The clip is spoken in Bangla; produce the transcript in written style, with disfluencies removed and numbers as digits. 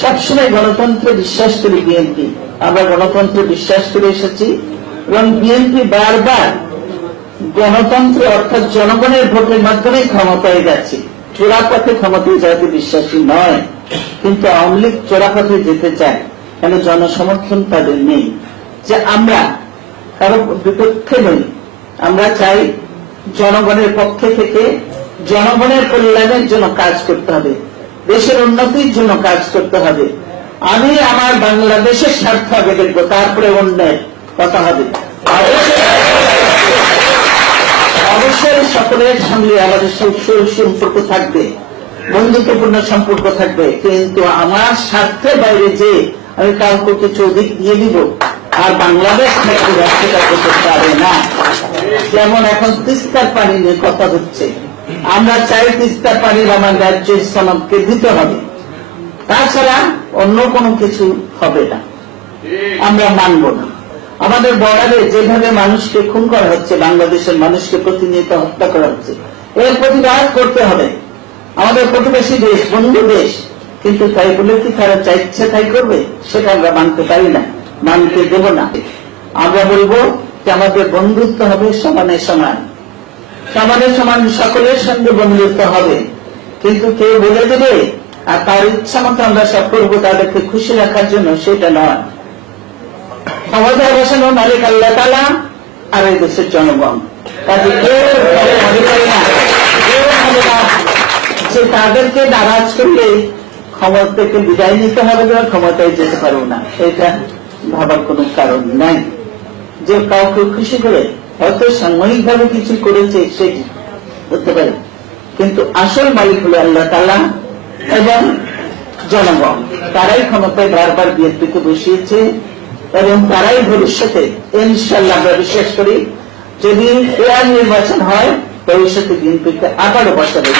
সবসময় গণতন্ত্রে বিশ্বাস করি বিএনপি, আমরা গণতন্ত্রে বিশ্বাস করে এসেছি এবং বিএনপি বারবার গণতন্ত্র অর্থাৎ জনগণের ভোটের মাধ্যমে ক্ষমতায় যাচ্ছে, চোরাপথে ক্ষমতায় যাতে বিশ্বাসী নয়। কিন্তু আওয়ামী লীগ চোরাপথে যেতে চায়, কেন জনসমর্থন তাদের নেই। যে আমরা কারো বিপক্ষে নই, আমরা চাই জনগণের পক্ষে থেকে জনগণের কল্যাণের জন্য কাজ করতে হবে, দেশের উন্নতির জন্য কাজ করতে হবে। আমি আমার বাংলাদেশের স্বার্থ আগে দেখবো, তারপরে অন্যের কথা হবে। অবশ্যই সকলের সঙ্গে আমাদের সম্পর্ক থাকবে, বন্ধুত্বপূর্ণ সম্পর্ক থাকবে, কিন্তু আমার স্বার্থের বাইরে যে আমি কাউকে কিছু অধিক দিয়ে দিব আর বাংলাদেশ থেকে ব্যবসা করতে পারে না। যেমন এখন তিস্তার পানি নিয়ে কথা হচ্ছে, আমরা চাই তিস্তার পানির আমার রাজ্য ইসলামকে দিতে হবে, তাছাড়া অন্য কোনো কিছু হবে না, আমরা মানব না। আমাদের বর্ডারে যেভাবে মানুষকে খুন করা হচ্ছে, বাংলাদেশের মানুষকে প্রতিনিয়ত হত্যা করা হচ্ছে, এর প্রতিবাদ করতে হবে। আমাদের প্রতিবেশী দেশ, বন্ধু দেশ, কিন্তু তাই বলে কি তারা চাইছে তাই করবে? সেটা আমরা মানতে পারি না, মানতে দেব না। আমরা বলবো যে আমাদের বন্ধুত্ব হবে সমানে সমান, সমানে সমান, সকলের সঙ্গে বন্ধুত্ব হবে, কিন্তু কেউ বলে দেবে আর তার ইচ্ছা মতো আমরা সব করবো তাদেরকে খুশি রাখার জন্য, সেটা নয়। ক্ষমতায় বসানো মালিক আল্লাহ তাআলা আর এই দেশের জনগণ, কাজে কেউ মনে করে না, কেউ ভাবে না যে তাদেরকে নারাজ করলে ক্ষমতা থেকে বিদায় নিতে হবে না, ক্ষমতায় যেতে পারবো না। এটা ভাবার কোনো কারণ নাই। যে কাউকে খুশি করে হয়তো সাময়িকভাবে কিছু করেছে সেটি হতে পারে, কিন্তু আসল মালিক হলো আল্লাহ তাআলা এবং জনগণ। তারাই ক্ষমতায় বারবার বিএনপিকে বসিয়েছে এবং তারাই ভবিষ্যতে ইনশাআল্লাহ আমরা বিশ্বাস করি যদি ফেয়ার নির্বাচন হয় ভবিষ্যতে বিএনপিকে আবারও বসাবে।